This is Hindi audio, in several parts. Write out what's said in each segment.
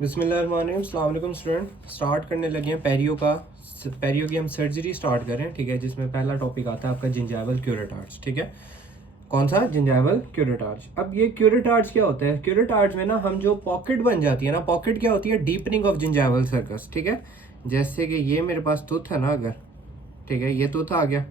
बिस्मिल्लाहिर्रहमानिर्रहीम, अस्सलाम वालेकुम स्टूडेंट। स्टार्ट करने लगे हैं पेरियो की हम सर्जरी स्टार्ट करें, ठीक है। जिसमें पहला टॉपिक आता है आपका जिंजाइवल क्यूरेटार्च, ठीक है। कौन सा? जिंजाइवल क्यूरेटार्च। अब ये क्यूरेटार्च क्या होता है? क्यूरेटार्च में ना हम जो पॉकेट बन जाती है ना, पॉकेट क्या होती है? डीपनिंग ऑफ जिंजाइवल सर्कस, ठीक है। जैसे कि ये मेरे पास टूथ है ना, अगर, ठीक है, ये टूथ आ गया,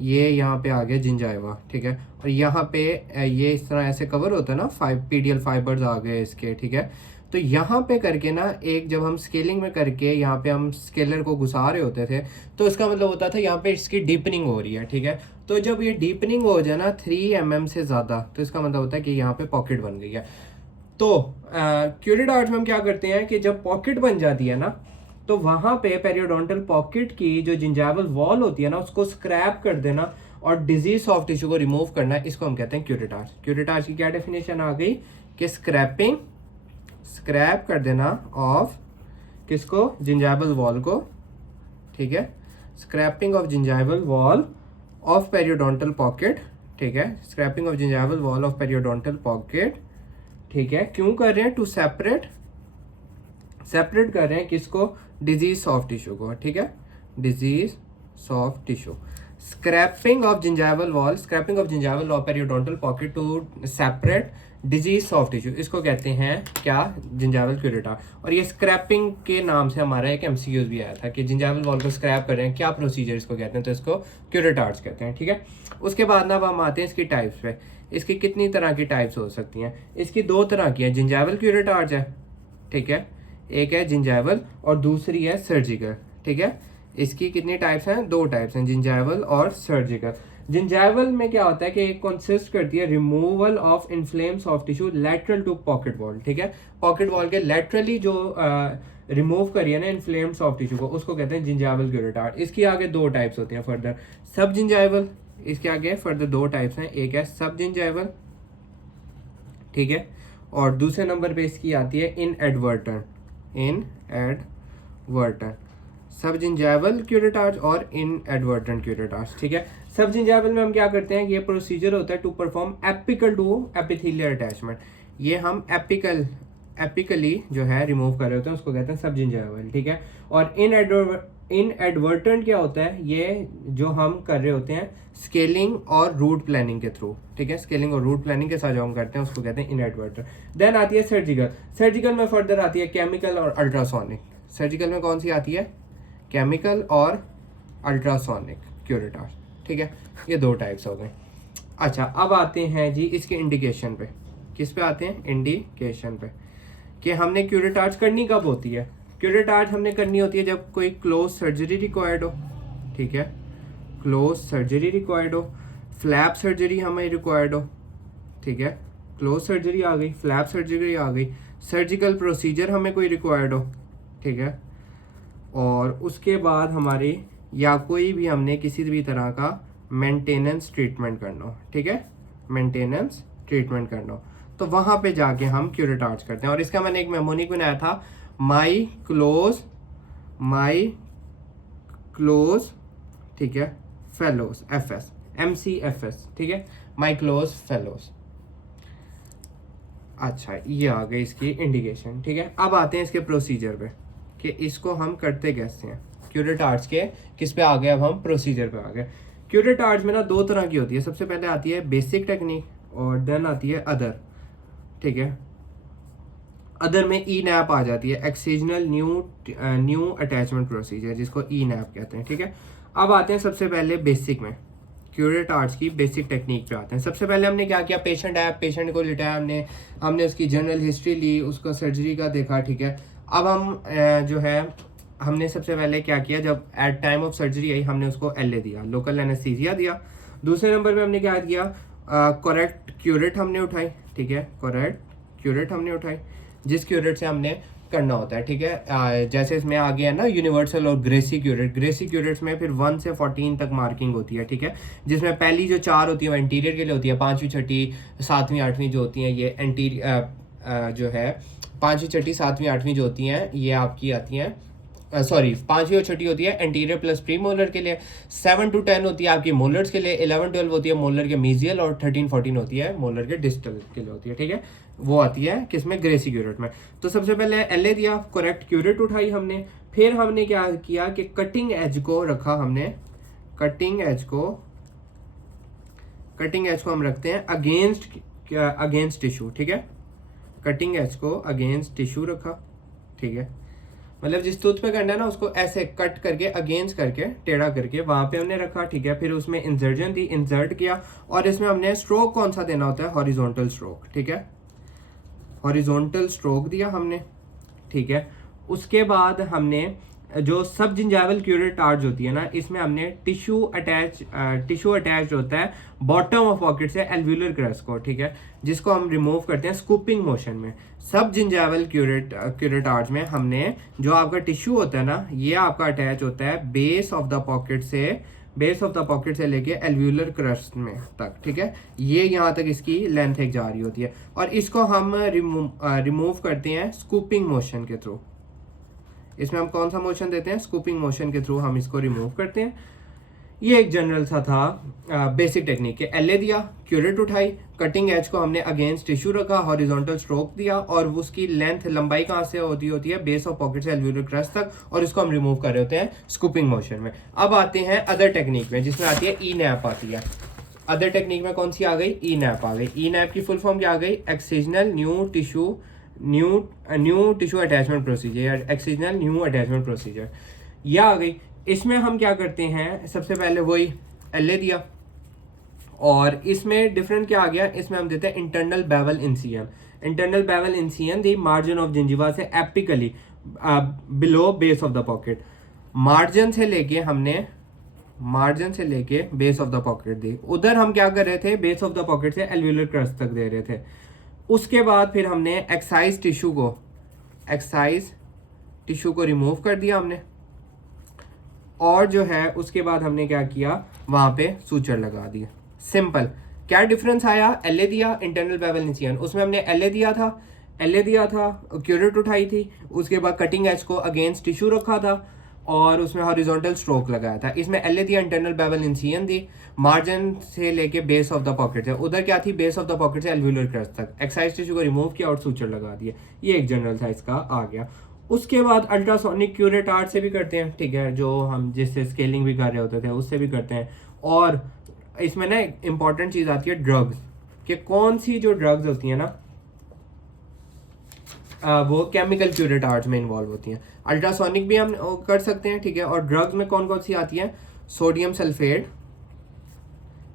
ये यहाँ पे आ गया जिंजाइवा, ठीक है। और यहाँ पे ये इस तरह ऐसे कवर होता है ना, पीडियल फाइबर्स आ गए इसके, ठीक है। तो यहाँ पे करके ना, एक जब हम स्केलिंग में करके यहाँ पे हम स्केलर को घुसा रहे होते थे, तो इसका मतलब होता था यहाँ पे इसकी डीपनिंग हो रही है, ठीक है। तो जब ये डीपनिंग हो जाए ना 3 mm से ज़्यादा, तो इसका मतलब होता है कि यहाँ पे पॉकेट बन गई है। तो क्यूरेट आर्च में हम क्या करते हैं कि जब पॉकेट बन जाती है ना, तो वहां पे पेरियोडोंटल पॉकेट की जो जिंजाइवल वॉल होती है ना, उसको स्क्रैप कर देना और डिजीज सॉफ्ट टिश्यू को रिमूव करना, इसको हम कहते हैं क्यूरेट आर्च। क्यूरेट आर्च की क्या डेफिनेशन आ गई कि स्क्रैप कर देना ऑफ किसको? जिंजाइवल वॉल को, ठीक है। Scraping of gingival wall of periodontal pocket, ठीक है। Scraping of gingival wall of periodontal pocket, ठीक है। क्यों कर रहे हैं? टू सेपरेट कर रहे हैं किसको? डिजीज सॉफ्ट टिश्यू को, ठीक है। Disease soft tissue. Scraping of gingival wall of periodontal pocket to separate disease soft tissue, इसको कहते हैं क्या? Gingival curettage. और ये स्क्रैपिंग के नाम से हमारा एक एमसीक्यूज भी आया था कि जिंजाइवल वॉल को स्क्रैप कर रहे हैं, क्या प्रोसीजर इसको कहते हैं? तो इसको क्यूरेटार्च कहते हैं, ठीक है। उसके बाद ना अब हम आते हैं इसकी टाइप्स पे। इसकी कितनी तरह की टाइप्स हो सकती हैं? इसकी 2 तरह की है। जिंजाइवल क्यूरेटार्च है, ठीक है, एक है जिंजाइवल और दूसरी है सर्जिकल, ठीक है। इसकी कितनी टाइप्स हैं? 2 टाइप्स हैं, जिंजाइवल और सर्जिकल। जिंजाइवल में क्या होता है कि एक कंसिस्ट करती है removal of inflame soft tissue lateral to pocket wall, ठीक है। पॉकेट वॉल के लेटरली जो रिमूव करिए ना इन्फ्लेम सॉफ्ट टिश्यू को, उसको कहते हैं जिंजाइवल क्यूरेटार्च। इसकी आगे 2 टाइप्स होती हैं फर्दर। सब जिंजाइवल, इसके आगे फर्दर 2 टाइप्स हैं, एक है सब जिंजाइवल, ठीक है। और दूसरे नंबर पे इसकी आती है इनएडवर्टेंट सब जिंजाइवल क्यूरेटार्च और इनएडवर्टेंट क्यूरेटार्च, ठीक है। सब जिंजाइवल में हम क्या करते हैं? ये प्रोसीजर होता है to perform apical to epithelial attachment. ये हम एपिकली जो है रिमूव कर रहे होते हैं, उसको कहते हैं सब जिंजाइवल, ठीक है। और इनएडवर्टेंट क्या होता है? ये जो हम कर रहे होते हैं स्केलिंग और रूट प्लानिंग के थ्रू, ठीक है। स्केलिंग और रूट प्लानिंग के साथ जो हम करते हैं उसको कहते हैं इनएडवर्टेंट। देन आती है सर्जिकल में फर्दर आती है केमिकल और अल्ट्रासोनिक। सर्जिकल में कौन सी आती है? केमिकल और अल्ट्रासोनिक क्यूरेटार्च, ठीक है। ये 2 टाइप्स हो गए। अच्छा, अब आते हैं जी इसके इंडिकेशन पे। किस पे आते हैं? इंडिकेशन पे, कि हमने क्यूरेटार्च करनी कब होती है? क्यूरेटार्च हमने करनी होती है जब कोई क्लोज सर्जरी रिक्वायर्ड हो, ठीक है। क्लोज सर्जरी रिक्वायर्ड हो, फ्लैप सर्जरी हमें रिक्वायर्ड हो, ठीक है। क्लोज सर्जरी आ गई, फ्लैप सर्जरी आ गई, सर्जिकल प्रोसीजर हमें कोई रिक्वायर्ड हो, ठीक है। और उसके बाद हमारे या कोई भी हमने किसी भी तरह का मेंटेनेंस ट्रीटमेंट करना हो, ठीक है। मेंटेनेंस ट्रीटमेंट करना हो, तो वहाँ पे जाके हम क्यूरेटार्च करते हैं। और इसका मैंने एक मेमोनिक बनाया था, माई क्लोज, ठीक है, फेलोज, FS, MCFS, ठीक है, माई क्लोज फेलोज। अच्छा, ये आ गई इसकी इंडिकेशन, ठीक है। अब आते हैं इसके प्रोसीजर पे कि इसको हम करते कैसे हैं। क्यूरेटार्च के किस पे आ गए? अब हम प्रोसीजर पे आ गए। क्यूरेटार्च में ना 2 तरह की होती है। सबसे पहले आती है बेसिक टेक्निक और देन आती है अदर, ठीक है। अदर में ENAP आ जाती है, एक्सीजनल न्यू अटैचमेंट प्रोसीजर, जिसको ENAP कहते हैं, ठीक है। अब आते हैं सबसे पहले बेसिक में, क्यूरेटार्च की बेसिक टेक्निक पे आते हैं। सबसे पहले हमने क्या किया? पेशेंट आया, पेशेंट को लिटाया, हमने उसकी जनरल हिस्ट्री ली, उसका सर्जरी का देखा, ठीक है। अब हम जो है हमने सबसे पहले क्या किया? जब एट टाइम ऑफ सर्जरी आई, हमने उसको LA दिया, लोकल एनेस्थीसिया दिया। दूसरे नंबर पे हमने क्या किया? करेक्ट क्यूरेट हमने उठाई, ठीक है, करेक्ट क्यूरेट हमने उठाई, जिस क्यूरेट से हमने करना होता है, ठीक है। जैसे इसमें आ गया ना यूनिवर्सल और ग्रेसी क्यूरेट्स में फिर 1 से 14 तक मार्किंग होती है, ठीक है। जिसमें पहली जो 4 होती है वो इंटीरियर के लिए होती है, 5वीं 6वीं 7वीं 8वीं जो होती हैं ये इंटीरियर जो है 5वीं 6वीं 7वीं 8वीं जो होती हैं ये आपकी आती हैं सॉरी 5वीं और छठी होती है एंटीरियर प्लस प्री मोलर के लिए, 7 to 10 होती है आपकी मोलर्स के लिए, 11-12 होती है मोलर के मीजियल, और 13-14 होती है मोलर के डिस्टल के लिए होती है, ठीक है। वो आती है किसमें, ग्रेसी क्यूरेट में। तो सबसे पहले एल दिया, करेक्ट क्यूरेट उठाई हमने, फिर हमने क्या किया कि कटिंग एज को रखा हमने, कटिंग एज को हम रखते हैं अगेंस्ट टिश्यू, ठीक है। कटिंग एज को अगेंस्ट टिश्यू रखा, ठीक है। मतलब जिस टूथ पे करना है ना उसको ऐसे कट करके अगेंस्ट करके टेढ़ा करके वहां पे हमने रखा, ठीक है। फिर उसमें इंसर्जन दी, इंसर्ट किया, और इसमें हमने स्ट्रोक कौन सा देना होता है, हॉरिजॉन्टल स्ट्रोक, ठीक है। हॉरिजॉन्टल स्ट्रोक दिया हमने, ठीक है। उसके बाद हमने जो सब जिंजाइवल क्यूरेट आर्च होती है ना, इसमें हमने टिश्यू अटैच होता है बॉटम ऑफ पॉकेट से एल्व्यूलर क्रस्ट को, ठीक है, जिसको हम रिमूव करते हैं स्कूपिंग मोशन में। सब जिंजाइवल क्यूरेट आर्च में हमने जो आपका टिश्यू होता है ना, ये आपका अटैच होता है बेस ऑफ द पॉकेट से लेके एल्व्यूलर क्रस्ट में तक, ठीक है। ये यहाँ तक इसकी लेंथ एक जा रही होती है, और इसको हम रिमूव करते हैं स्कूपिंग मोशन के थ्रू। इसमें हम कौन सा मोशन देते हैं, स्कूपिंग मोशन के थ्रू हम इसको रिमूव करते हैं। ये एक जनरल सा था बेसिक टेक्निक के। एल दिया, क्यूरेट उठाई, कटिंग एज को हमने अगेंस्ट टिश्यू रखा, हॉरिजॉन्टल स्ट्रोक दिया, और उसकी लेंथ लंबाई कहाँ से होती है, बेस ऑफ पॉकेट से एल्व्यूलर क्रस्ट तक, और इसको हम रिमूव कर रहे होते हैं स्कूपिंग मोशन में। अब आते हैं अदर टेक्निक में, जिसमें आती है ई नैप आती है। अदर टेक्निक में कौन सी आ गई, ई नैप आ गई। ई नैप की फुल फॉर्म क्या आ गई, excisional new tissue attachment procedure, या एक्सिजनल न्यू अटैचमेंट प्रोसीजर, यह आ गई। इसमें हम क्या करते हैं, सबसे पहले वही एल दिया, और इसमें डिफरेंट क्या आ गया, इसमें हम देते हैं internal bevel incision. Internal bevel incision दी मार्जिन ऑफ जिंजिवा से apically below base of the pocket. Margin से लेके बेस ऑफ द पॉकेट दी। उधर हम क्या कर रहे थे, बेस ऑफ द पॉकेट से एल्व्यूलर क्रस्ट तक दे रहे थे। उसके बाद फिर हमने एक्साइज टिश्यू को रिमूव कर दिया हमने, और जो है उसके बाद हमने क्या किया, वहां पे सूचर लगा दिया। सिंपल। क्या डिफरेंस आया, एल दिया, इंटरनल बेवल इंसियन, उसमें हमने एल दिया था, क्यूरेट उठाई थी, उसके बाद कटिंग एज को अगेंस्ट टिश्यू रखा था, और उसमें हॉरिजॉन्टल स्ट्रोक लगाया था। इसमें एल दिया, इंटरनल बेवल इंसियन दी, मार्जिन से लेके बेस ऑफ द पॉकेट है, उधर क्या थी, बेस ऑफ द पॉकेट से एल्व्यूलर क्रस्ट तक। एक्साइज टिश्यू को रिमूव किया और सूचर लगा दिया। ये एक जनरल था इसका आ गया। उसके बाद अल्ट्रासोनिक क्यूरेट आर्ट से भी करते हैं, ठीक है, जो हम जिससे स्केलिंग भी कर रहे होते थे उससे भी करते हैं। और इसमें ना एक इंपॉर्टेंट चीज आती है ड्रग्स, कि कौन सी जो ड्रग्स होती है ना वो केमिकल क्यूरेट आर्ट्स में इन्वॉल्व होती हैं। अल्ट्रासोनिक भी हम कर सकते हैं, ठीक है। और ड्रग्स में कौन कौन सी आती है, सोडियम सल्फेट,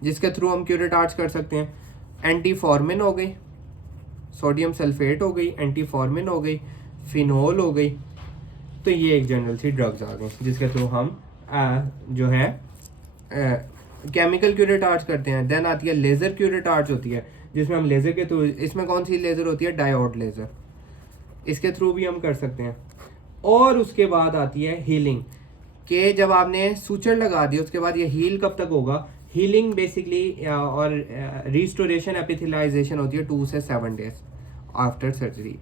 जिसके थ्रू हम क्यूरेट आर्ट्स कर सकते हैं। एंटीफॉर्मिन हो गई, सोडियम सल्फेट हो गई, एंटीफॉर्मिन हो गई, फिनोल हो गई। तो ये एक जनरल सी ड्रग्स आ गई जिसके थ्रू हम जो है केमिकल क्यूरेट आर्ट्स करते हैं। देन आती है लेजर क्यूरेट आर्ट्स होती है, जिसमें हम लेजर के थ्रू, इसमें कौन सी लेजर होती है, डायोड लेजर, इसके थ्रू भी हम कर सकते हैं। और उसके बाद आती है हीलिंग, कि जब आपने सूचर लगा दिया उसके बाद ये हील कब तक होगा। हीलिंग बेसिकली और रिस्टोरेशन एपिथेलाइजेशन होती है 2 से 7 डेज आफ्टर सर्जरी,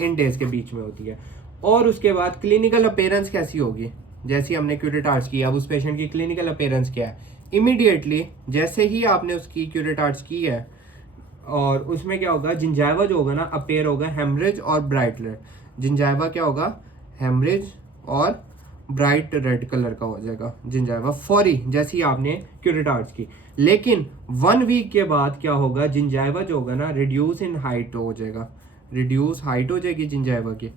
इन डेज के बीच में होती है। और उसके बाद क्लिनिकल अपीयरेंस कैसी होगी, जैसे हमने क्यूरेट आर्ट्स किया, अब उस पेशेंट की क्लिनिकल अपीयरेंस क्या है। इमीडिएटली जैसे ही आपने उसकी क्यूरेट आर्ट्स की है, और उसमें क्या होगा, जिंजाइवा जो होगा ना अपेयर होगा हेमरेज और ब्राइट रेड। जिंजाइवा क्या होगा, हेमरेज और ब्राइट रेड कलर का हो जाएगा जिंजाइवा फौरी जैसी आपने क्यूरेट आर्ट्स की। लेकिन 1 वीक के बाद क्या होगा, जिंजाइवा जो होगा ना रिड्यूस इन हाइट हो जाएगा, रिड्यूस हाइट हो जाएगी जिंजाइवा की,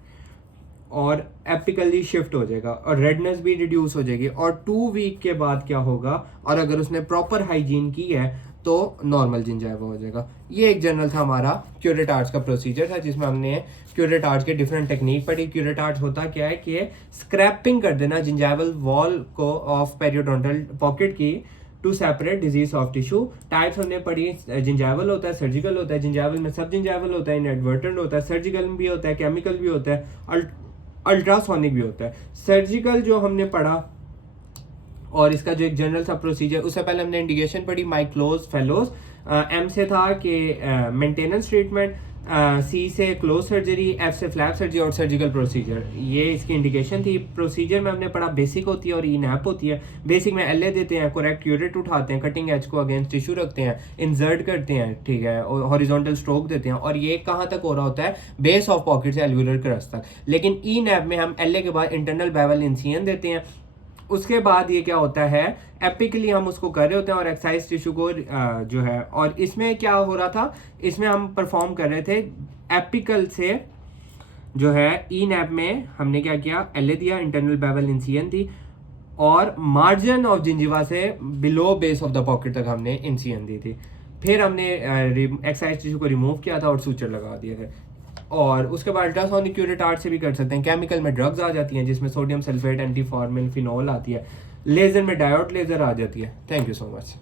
और एपिकली शिफ्ट हो जाएगा, और रेडनेस भी रिड्यूस हो जाएगी। और 2 वीक के बाद क्या होगा, और अगर उसने प्रॉपर हाइजीन की है तो नॉर्मल जिंजाइवा हो जाएगा। ये एक जनरल था हमारा क्यूरेट आर्ट्स का प्रोसीजर था, जिसमें हमने क्यूरेट आर्ट्स के डिफरेंट टेक्निक पढ़ी। क्यूरेट आर्ट्स होता क्या है कि स्क्रैपिंग कर देना जिंजाइवल वॉल को ऑफ पेरियोडोंटल पॉकेट की to separate disease of tissue. Types हमने पढ़ी, जिंजाइवल होता है, सर्जिकल होता है, जिंजाइवल में सब जिंजाइवल होता है, इनएडवर्टेंट होता है, सर्जिकल भी होता है, केमिकल भी होता है, अल्ट्रासोनिक भी होता है। सर्जिकल जो हमने पढ़ा, और इसका जो एक जनरल सा प्रोसीजर, उससे पहले हमने इंडिकेशन पढ़ी माइक्लोज फेलोज, एम से था कि मेंटेनेंस ट्रीटमेंट, सी से क्लोज सर्जरी, एफ से फ्लैप सर्जरी और सर्जिकल प्रोसीजर, ये इसकी इंडिकेशन थी। प्रोसीजर में हमने पढ़ा बेसिक होती है और ई नैप होती है। बेसिक में एल ए देते हैं, कोरेक्ट यूरेट उठाते हैं, कटिंग एज को अगेंस्ट टिश्यू रखते हैं, इंसर्ट करते हैं, ठीक है, और हॉरिजॉन्टल स्ट्रोक देते हैं। और ये कहाँ तक हो रहा होता है, बेस ऑफ पॉकेट से एल्वुलर क्रस्ट तक। लेकिन ई नैप में हम एल ए के बाद इंटरनल बेवल इंसिजन देते हैं। उसके बाद ये क्या होता है, एपिकली हम उसको कर रहे होते हैं और एक्साइज टिश्यू को जो है, और इसमें क्या हो रहा था, इसमें हम परफॉर्म कर रहे थे एपिकल से जो है। ई नैप में हमने क्या किया, एल ए दिया, इंटरनल बेवल इंसिजन दी, और मार्जिन ऑफ जिंजिवा से below base of the pocket तक हमने इंसिजन दी थी। फिर हमने एक्साइज टिश्यू को रिमूव किया था और सूचर लगा दिए थे। और उसके बाद अल्ट्रासोनिक क्यूरेट आर्ट से भी कर सकते हैं। केमिकल में ड्रग्स आ जाती हैं जिसमें सोडियम सल्फेट, एंटीफॉर्मिन, फिनोल आती है। लेज़र में डायोड लेज़र आ जाती है। Thank you so much.